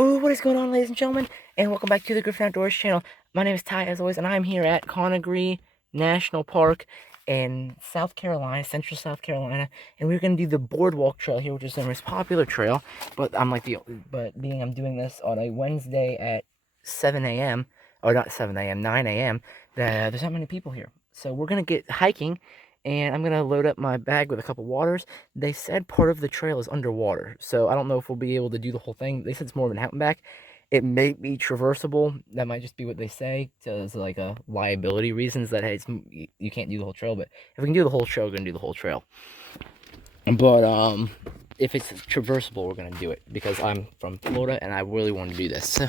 Oh, what is going on, ladies and gentlemen, and welcome back to the Griffin Outdoors channel. My name is Ty, as always, and I'm here at Congaree National Park in South Carolina, central South Carolina, and we're going to do the Boardwalk Trail here, which is the most popular trail, but I'm doing this on a Wednesday at 7 a.m., or not 7 a.m., 9 a.m., there's not many people here. So we're going to get hiking, and I'm going to load up my bag with a couple waters. They said part of the trail is underwater, so I don't know if we'll be able to do the whole thing. They said it's more of an out and back. It may be traversable. That might just be what they say. So it's like a liability reasons that hey, you can't do the whole trail. But if we can do the whole trail, we're gonna do the whole trail. But if it's traversable, we're gonna do it because I'm from Florida and I really want to do this. So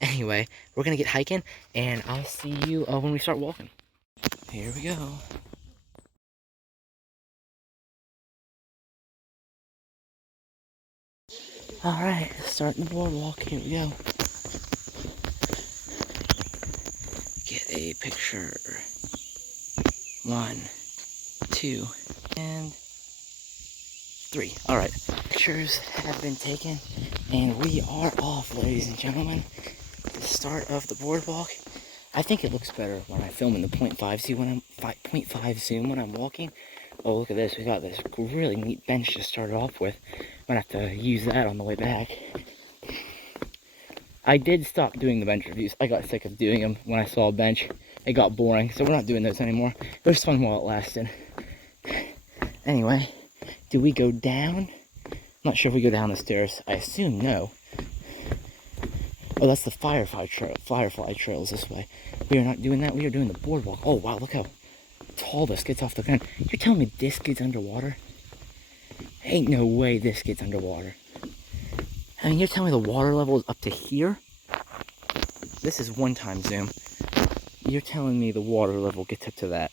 anyway, we're gonna get hiking, and I'll see you when we start walking. Here we go. Alright, starting the boardwalk. Here we go. Get a picture. 1, 2, and 3. Alright, pictures have been taken, and we are off, ladies and gentlemen. The start of the boardwalk. I think it looks better when I film in the 0.5 zoom when I'm walking. Oh, look at this. We got this really neat bench to start off with. I'm gonna have to use that on the way back. I did stop doing the bench reviews. I got sick of doing them when I saw a bench. It got boring, so we're not doing those anymore. It was fun while it lasted. Anyway, do we go down? I'm not sure if we go down the stairs. I assume no. Oh, that's the Firefly Trail is this way. We are not doing that. We are doing the boardwalk. Oh, wow, look how tall this gets off the ground. You're telling me this gets underwater? Ain't no way this gets underwater. I mean, you're telling me the water level is up to here? This is one-time zoom. You're telling me the water level gets up to that.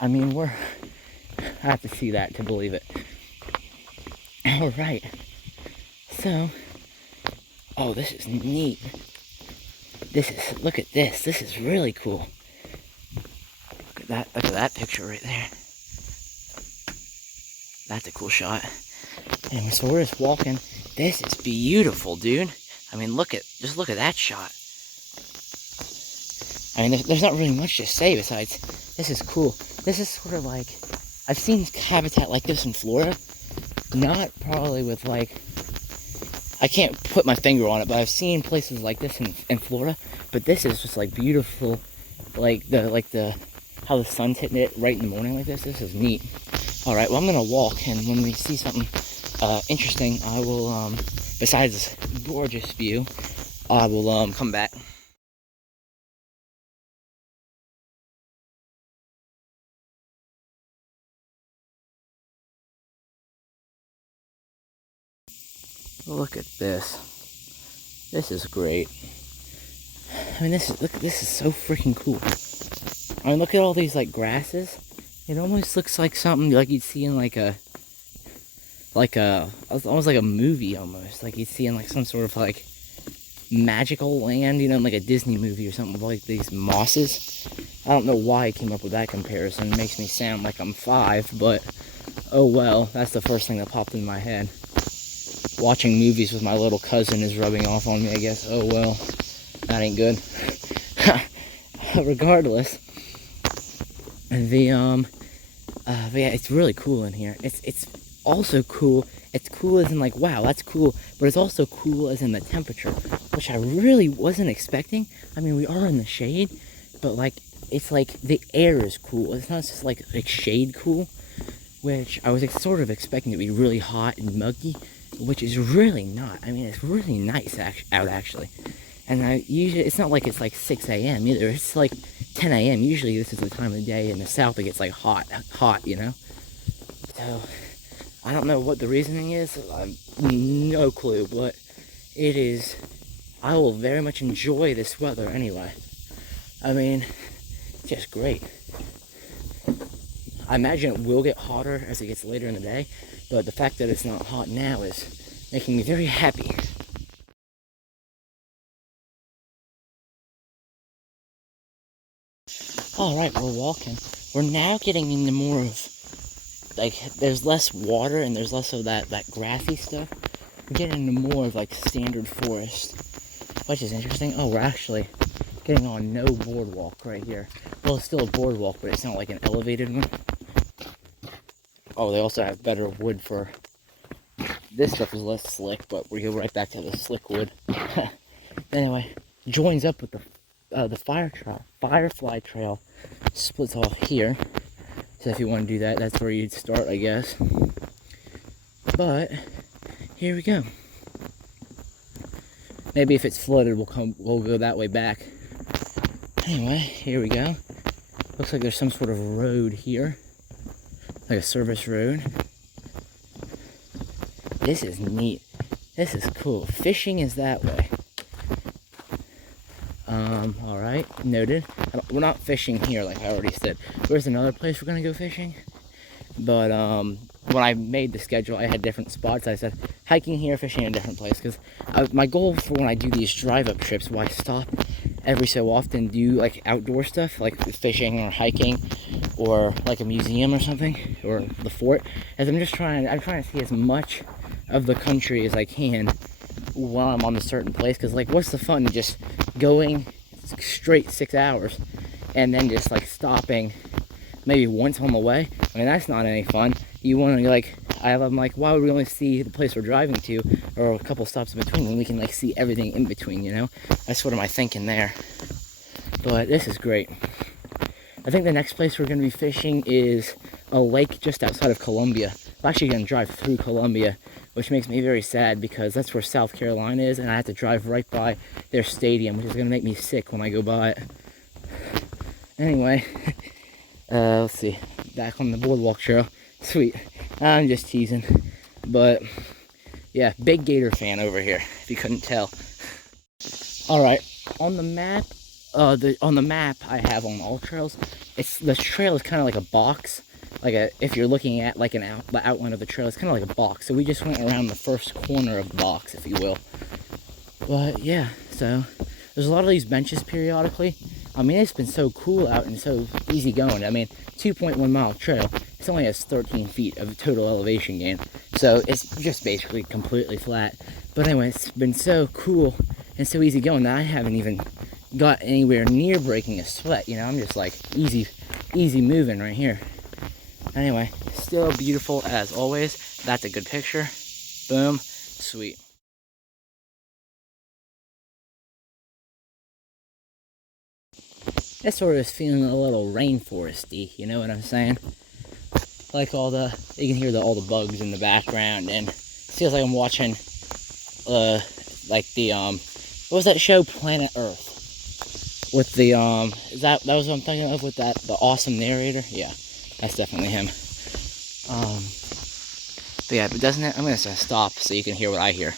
I mean, I have to see that to believe it. Alright. So, oh, this is neat. Look at this. This is really cool. Look at that picture right there. That's a cool shot. And so we're just walking. This is beautiful, dude. I mean, just look at that shot. I mean, there's not really much to say besides, this is cool. This is sort of like, I've seen habitat like this in Florida. Not probably with like, I can't put my finger on it, but I've seen places like this in Florida. But this is just like beautiful, like how the sun's hitting it right in the morning like this. This is neat. All right, well, I'm gonna walk, and when we see something interesting, I will, besides this gorgeous view, I will come back. Look at this. This is great. I mean, this is so freaking cool. I mean, look at all these like grasses. It almost looks like something like you'd see in almost like a movie almost. Like you'd see in like some sort of like magical land, you know, like a Disney movie or something with like these mosses. I don't know why I came up with that comparison. It makes me sound like I'm 5, but oh well, that's the first thing that popped in my head. Watching movies with my little cousin is rubbing off on me, I guess. Oh well, that ain't good. Regardless, but yeah, it's really cool in here. It's also cool. It's cool as in like, wow, that's cool. But it's also cool as in the temperature, which I really wasn't expecting. I mean, we are in the shade, but like, it's like the air is cool. It's not just like shade cool, which I was sort of expecting to be really hot and muggy, which is really not. I mean, it's really nice out actually. And it's not like it's like 6 a.m. either. It's like 10 a.m. Usually this is the time of the day in the south it gets like hot, you know? So, I don't know what the reasoning is. I've no clue, but it is. I will very much enjoy this weather anyway. I mean, just great. I imagine it will get hotter as it gets later in the day, but the fact that it's not hot now is making me very happy. Alright, we're walking. We're now getting into more of, like, there's less water and there's less of that grassy stuff. we're getting into more of like standard forest, which is interesting. Oh, we're actually getting on no boardwalk right here. Well, it's still a boardwalk, but it's not like an elevated one. Oh, they also have better wood for, this stuff is less slick, but we go right back to the slick wood. Anyway, joins up with the Firefly Trail, splits off here. So if you want to do that, that's where you'd start, I guess. But here we go. Maybe if it's flooded, we'll go that way back. Anyway, here we go. Looks like there's some sort of road here, like a service road. This is neat. This is cool. Fishing is that way. All right, noted. We're not fishing here, like I already said. There's another place we're gonna go fishing. But when I made the schedule, I had different spots. I said hiking here, fishing in a different place, because my goal for when I do these drive-up trips, where I stop every so often, do like outdoor stuff, like fishing or hiking, or like a museum or something, or the fort, as I'm trying to see as much of the country as I can while I'm on a certain place. Because like, what's the fun in just going straight 6 hours and then just like stopping maybe once on the way? I mean, that's not any fun. You want to like, I'm like, why would we only see the place we're driving to, or a couple stops in between, when we can like see everything in between, you know? That's what am I thinking there. But this is great. I think the next place we're going to be fishing is a lake just outside of Columbia. I'm actually going to drive through Columbia, which makes me very sad because that's where South Carolina is, and I have to drive right by their stadium, which is going to make me sick when I go by it. Anyway, let's see. Back on the boardwalk trail. Sweet. I'm just teasing. But, yeah, big gator fan over here, if you couldn't tell. Alright, on the map, on the map I have on all trails, the trail is kind of like a box. If you're looking at like the outline of the trail, it's kind of like a box. So we just went around the first corner of the box, if you will. But yeah, so there's a lot of these benches periodically. I mean, it's been so cool out and so easy going. I mean, 2.1 mile trail, it only has 13 feet of total elevation gain. So it's just basically completely flat. But anyway, it's been so cool and so easy going that I haven't even got anywhere near breaking a sweat. You know, I'm just like easy moving right here. Anyway, still beautiful as always. That's a good picture. Boom. Sweet. This sort of is feeling a little rainforesty, you know what I'm saying? Like you can hear all the bugs in the background, and it feels like I'm watching, like the, what was that show, Planet Earth? With the, that was what I'm thinking of, with the awesome narrator? Yeah, that's definitely him. But yeah, but doesn't it, I'm gonna stop so you can hear what I hear.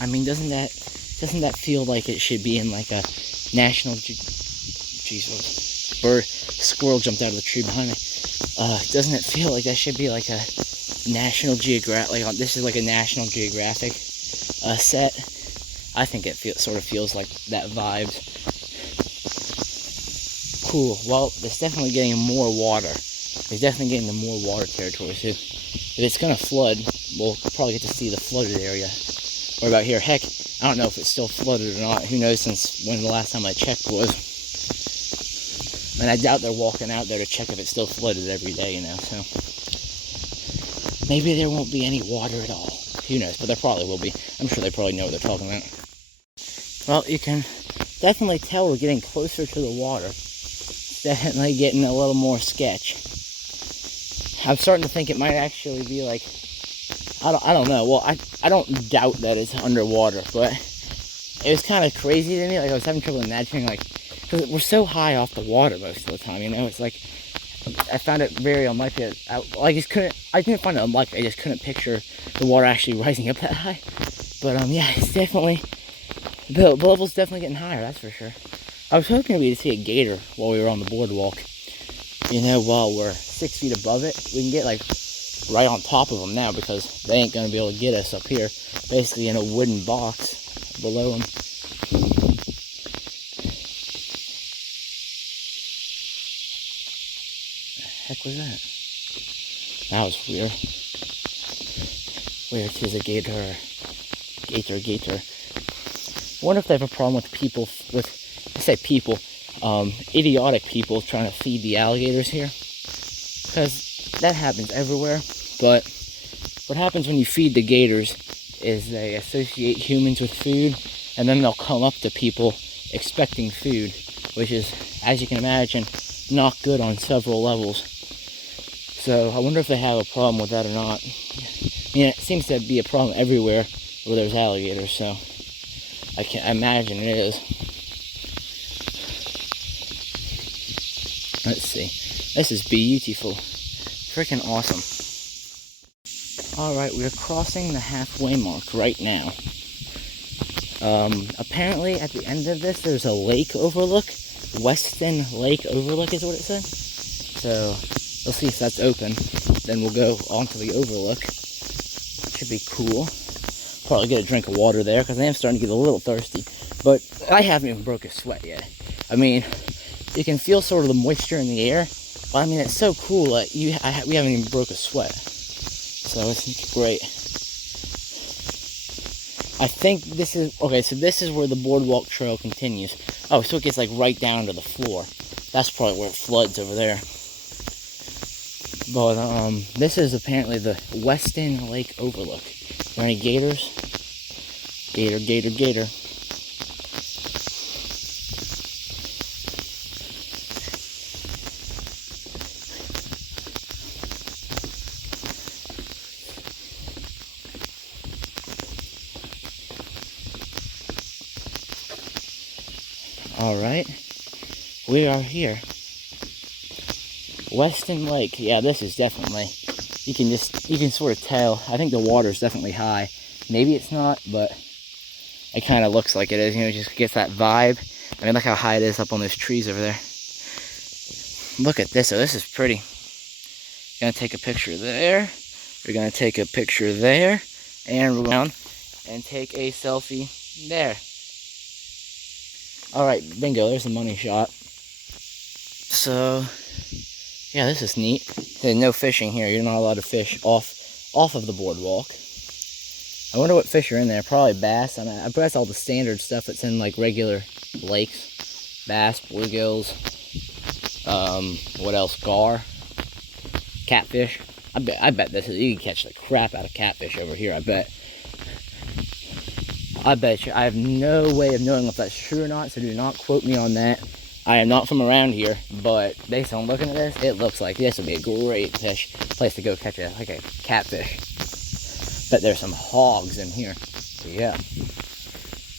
I mean, doesn't that feel like it should be in like a National Jesus, squirrel jumped out of the tree behind me. Doesn't it feel like that should be like a National Geographic, this is like a National Geographic set? I think it sort of feels like that vibe. Cool. Well, it's definitely getting more water. It's definitely getting to more water territory too. If it's gonna flood, we'll probably get to see the flooded area. Or about here. Heck, I don't know if it's still flooded or not. Who knows, since when the last time I checked was. And I doubt they're walking out there to check if it's still flooded every day, you know, so. Maybe there won't be any water at all. Who knows, but there probably will be. I'm sure they probably know what they're talking about. Well, you can definitely tell we're getting closer to the water. It's definitely getting a little more sketch. I'm starting to think it might actually be like, I don't know. Well, I don't doubt that it's underwater, but it was kind of crazy to me. Like, I was having trouble imagining, like, because we're so high off the water most of the time, you know? It's like, I found it very unlikely. I didn't find it unlikely. I just couldn't picture the water actually rising up that high. But, yeah, it's definitely, the level's definitely getting higher, that's for sure. I was hoping we'd see a gator while we were on the boardwalk. You know, while we're 6 feet above it, we can get, like, right on top of them now because they ain't gonna be able to get us up here, basically in a wooden box below them. Heck was that? That was weird. Where is a gator? Gator. I wonder if they have a problem with people, I say people, idiotic people trying to feed the alligators here. Because that happens everywhere. But what happens when you feed the gators is they associate humans with food, and then they'll come up to people expecting food, which is, as you can imagine, not good on several levels. So I wonder if they have a problem with that or not. I mean, it seems to be a problem everywhere where there's alligators, so I can't imagine it is. Let's see. This is beautiful. Freaking awesome. Alright, we're crossing the halfway mark right now. Apparently at the end of this there's a lake overlook. Weston Lake Overlook is what it said. So we'll see if that's open. Then we'll go onto the overlook. Should be cool. Probably get a drink of water there because I am starting to get a little thirsty. But I haven't even broke a sweat yet. I mean, you can feel sort of the moisture in the air. But I mean, it's so cool that we haven't even broke a sweat. So it's great. I think this is, okay, so this is where the boardwalk trail continues. Oh, so it gets like right down to the floor. That's probably where it floods over there. But this is apparently the Weston Lake Overlook. Are there any gators? Gator. Alright, we are here. Weston Lake, yeah, this is definitely, you can sort of tell. I think the water's definitely high. Maybe it's not, but it kind of looks like it is, you know, it just gets that vibe. I mean, look how high it is up on those trees over there. Look at this, oh, this is pretty. Gonna take a picture there, we're gonna take a picture there, and we're down and take a selfie there. Alright, bingo, there's the money shot. So, yeah, this is neat. There's no fishing here. You're not allowed to fish off of the boardwalk. I wonder what fish are in there. Probably bass. I mean, I bet all the standard stuff that's in like regular lakes. Bass, bluegills, what else? Gar, catfish. I bet this is, you can catch the crap out of catfish over here, I bet. I bet you. I have no way of knowing if that's true or not, so do not quote me on that. I am not from around here, but based on looking at this, it looks like this would be a great place to go catch a catfish. Bet there's some hogs in here. So yeah.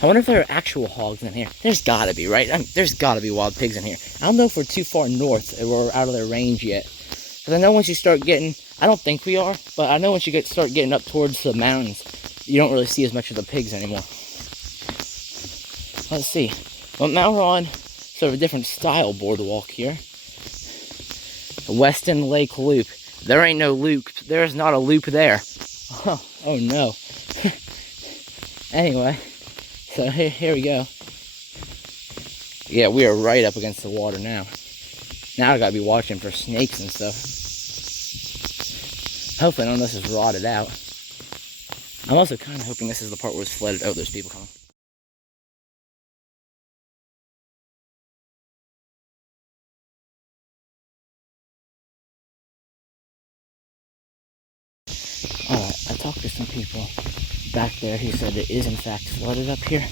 I wonder if there are actual hogs in here. There's gotta be, right? I mean, there's gotta be wild pigs in here. I don't know if we're too far north or we're out of their range yet. Because I know once you start getting, I don't think we are, but I know once you start getting up towards the mountains, you don't really see as much of the pigs anymore. Let's see. Well, now we're on sort of a different style boardwalk here. The Weston Lake Loop. There ain't no loop. There's not a loop there. Oh no. Anyway, so here we go. Yeah, we are right up against the water now. Now I gotta be watching for snakes and stuff. Hopefully none of this is rotted out. I'm also kind of hoping this is the part where it's flooded. Oh, there's people coming. I talked to some people back there who said it is in fact flooded up here.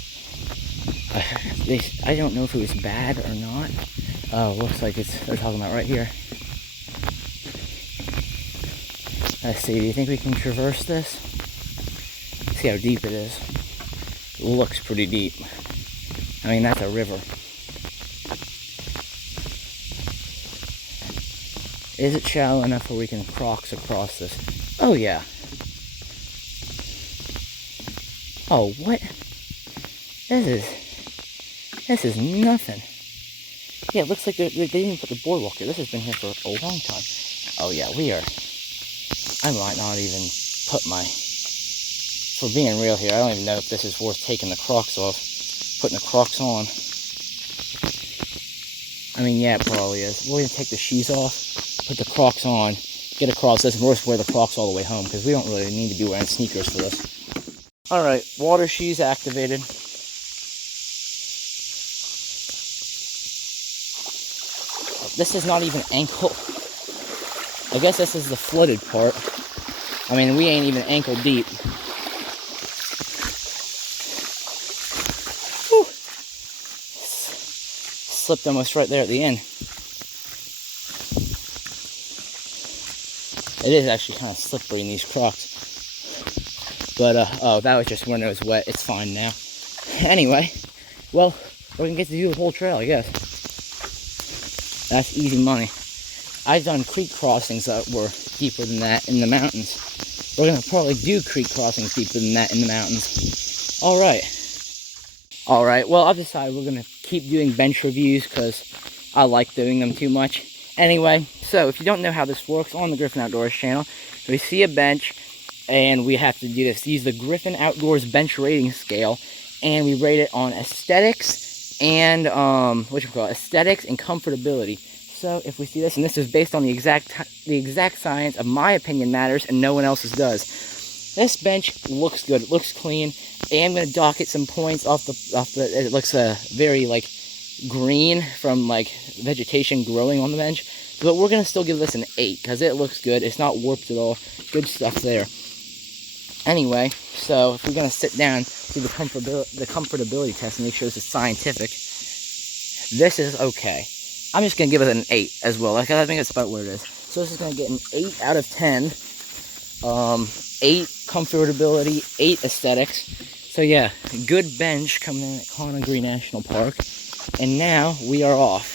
I don't know if it was bad or not. Looks like they're talking about right here. Let's see, do you think we can traverse this? See how deep it is. It looks pretty deep. I mean, that's a river. Is it shallow enough where we can crocs across this? Oh yeah. Oh, what? This is nothing. Yeah, it looks like they didn't put the boardwalk here. This has been here for a long time. Oh yeah, we are I might not even put my, for being real here, I don't even know if this is worth taking the Crocs off, putting the Crocs on. I mean, yeah, it probably is. We're going to take the shoes off, put the Crocs on, get across this, and we'll just wear the Crocs all the way home, because we don't really need to be wearing sneakers for this. Alright, water shoes activated. This is not even ankle. I guess this is the flooded part. I mean, we ain't even ankle deep. Whew. Slipped almost right there at the end. It is actually kind of slippery in these Crocs. But, oh, that was just when it was wet. It's fine now. Anyway, well, we're gonna get to do the whole trail, I guess. That's easy money. I've done creek crossings that were deeper than that in the mountains. We're gonna probably do creek crossings deeper than that in the mountains. Alright, well, I've decided we're gonna keep doing bench reviews because I like doing them too much. Anyway, so if you don't know how this works, on the Griffin Outdoors channel, we see a bench and we have to do this. Use the Griffin Outdoors bench rating scale, and we rate it on aesthetics and aesthetics and comfortability. So if we see this, and this is based on the exact science of my opinion matters and no one else's does. This bench looks good. It looks clean. And I'm gonna docket some points off the. It looks very like green from like vegetation growing on the bench. But we're gonna still give this an 8 because it looks good. It's not warped at all. Good stuff there. Anyway, so if we're gonna sit down, do the comfortability test and make sure this is scientific. This is okay. I'm just gonna give it an 8 as well. Like, I think that's about where it is. So this is gonna get an 8 out of 10. 8 comfortability, 8 aesthetics. So yeah, good bench coming in at Congaree National Park. And now we are off.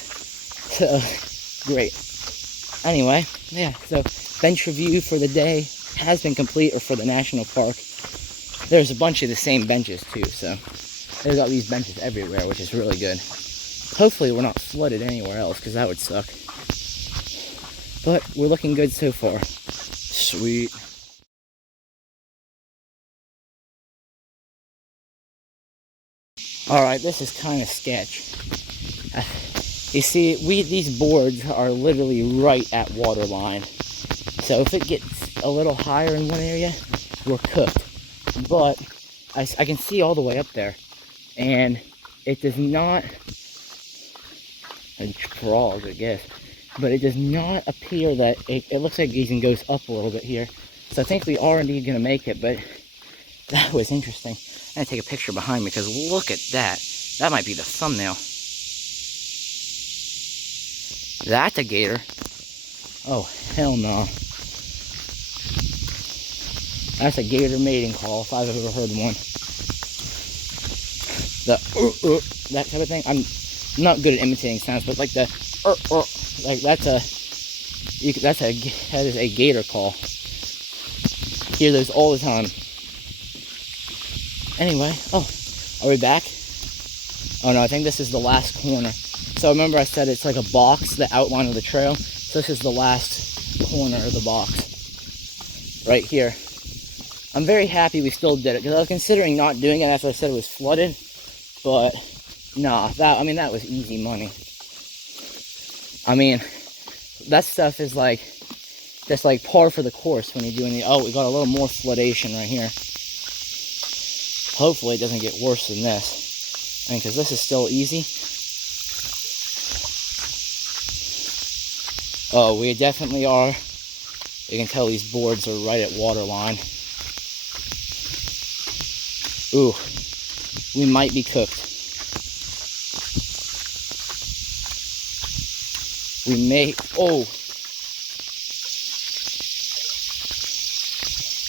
So great. Anyway, yeah, so bench review for the day has been complete, or for the national park. There's a bunch of the same benches too, so they've got these benches everywhere, which is really good. Hopefully we're not flooded anywhere else, because that would suck. But we're looking good so far. Sweet. Alright, this is kind of sketch. You see, these boards are literally right at water line. So if it gets a little higher in one area, we're cooked. But I can see all the way up there. And it does not, frog, I guess, but it does not appear that, it looks like it even goes up a little bit here. So I think we are indeed going to make it, but that was interesting. I'm going to take a picture behind me, because look at that. That might be the thumbnail. That's a gator. Oh, hell no. That's a gator mating call, if I've ever heard one. That type of thing. I'm not good at imitating sounds, but like the like that is a gator call. Hear those all the time. Anyway, oh, are we back? Oh no, I think this is the last corner. So remember I said it's like a box, the outline of the trail. So this is the last corner of the box. Right here. I'm very happy we still did it, because I was considering not doing it after I said it was flooded. But, nah, that was easy money. I mean, that stuff is like, just like par for the course when you're doing the, oh, we got a little more floodation right here. Hopefully it doesn't get worse than this. I mean, because this is still easy. Oh, we definitely are. You can tell these boards are right at water line. Ooh, we might be cooked. We may, oh.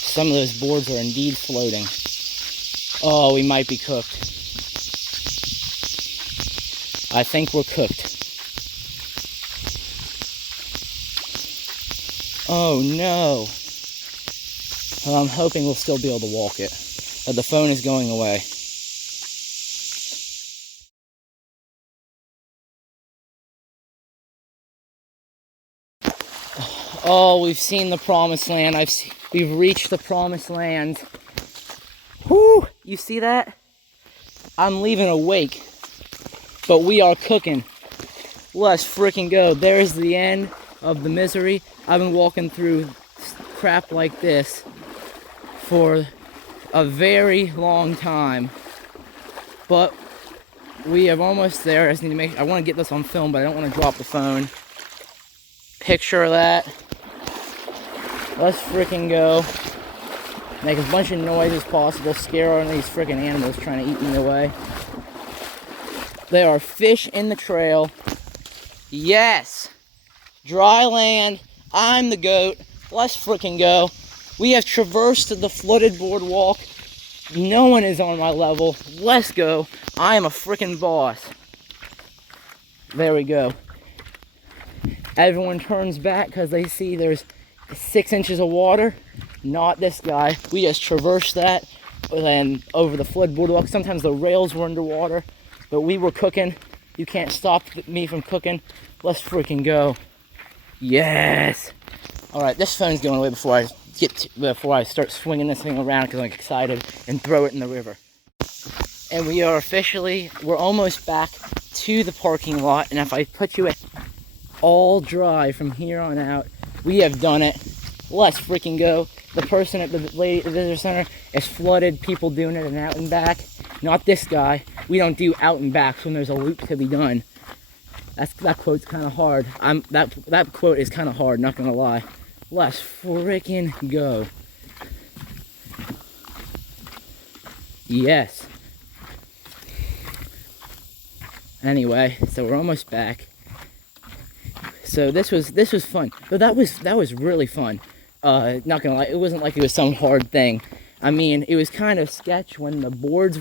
Some of those boards are indeed floating. Oh, we might be cooked. I think we're cooked. Oh no. Well, I'm hoping we'll still be able to walk it. But the phone is going away. Oh, we've seen the promised land. We've reached the promised land. Whoo! You see that? I'm leaving a wake, but we are cooking. Let's freaking go. There's the end of the misery. I've been walking through crap like this for a very long time, but we are almost there. I just need to I want to get this on film, but I don't want to drop the phone. Picture that. Let's freaking go. Make as much of noise as possible. Scare all these freaking animals trying to eat me away. There are fish in the trail. Yes. Dry land. I'm the goat. Let's freaking go. We have traversed the flooded boardwalk. No one is on my level. Let's go. I am a freaking boss. There we go. Everyone turns back because they see there's 6 inches of water. Not this guy. We just traversed that and over the flood boardwalk. Sometimes the rails were underwater, but we were cooking. You can't stop me from cooking. Let's freaking go. Yes. All right, this phone's going away before I start swinging this thing around because I'm excited and throw it in the river. And we're almost back to the parking lot. And if I put you all dry from here on out, we have done it. Let's freaking go. The person at the visitor center is flooded, people doing it and out and back. Not this guy. We don't do out and backs when there's a loop to be done. That quote's kind of hard. That quote is kind of hard, not gonna lie. Let's freaking go. Yes. Anyway, so we're almost back. So this was fun. But that was really fun. Not gonna lie, it wasn't like it was some hard thing. I mean, it was kind of sketch when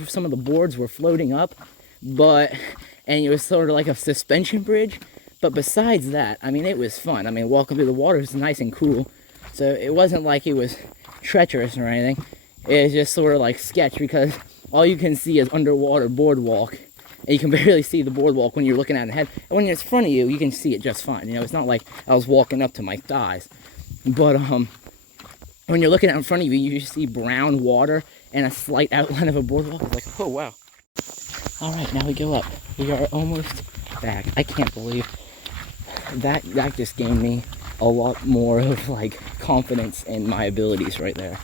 some of the boards were floating up, and it was sort of like a suspension bridge. But besides that, I mean, it was fun. I mean, walking through the water was nice and cool. So it wasn't like it was treacherous or anything. It was just sort of like sketch because all you can see is underwater boardwalk. And you can barely see the boardwalk when you're looking at it ahead. And when it's in front of you, you can see it just fine. You know, it's not like I was walking up to my thighs. But when you're looking at it in front of you, you just see brown water and a slight outline of a boardwalk. It's like, oh, wow. All right, now we go up. We are almost back. I can't believe that just gave me a lot more of like confidence in my abilities right there,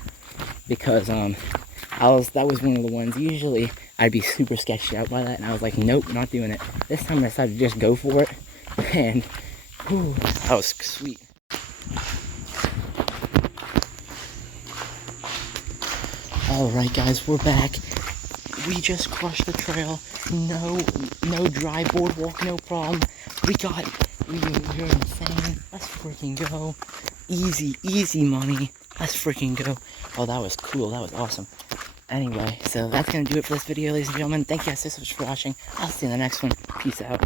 because that was one of the ones. Usually I'd be super sketched out by that, and I was like, nope, not doing it. This time I decided to just go for it, and whew, that was sweet. All right, guys, we're back. We just crushed the trail. No dry boardwalk, no problem. You're insane. Let's freaking go. Easy money. Let's freaking go. Oh, that was cool. That was awesome. Anyway, so that's going to do it for this video, ladies and gentlemen. Thank you guys so much for watching. I'll see you in the next one. Peace out.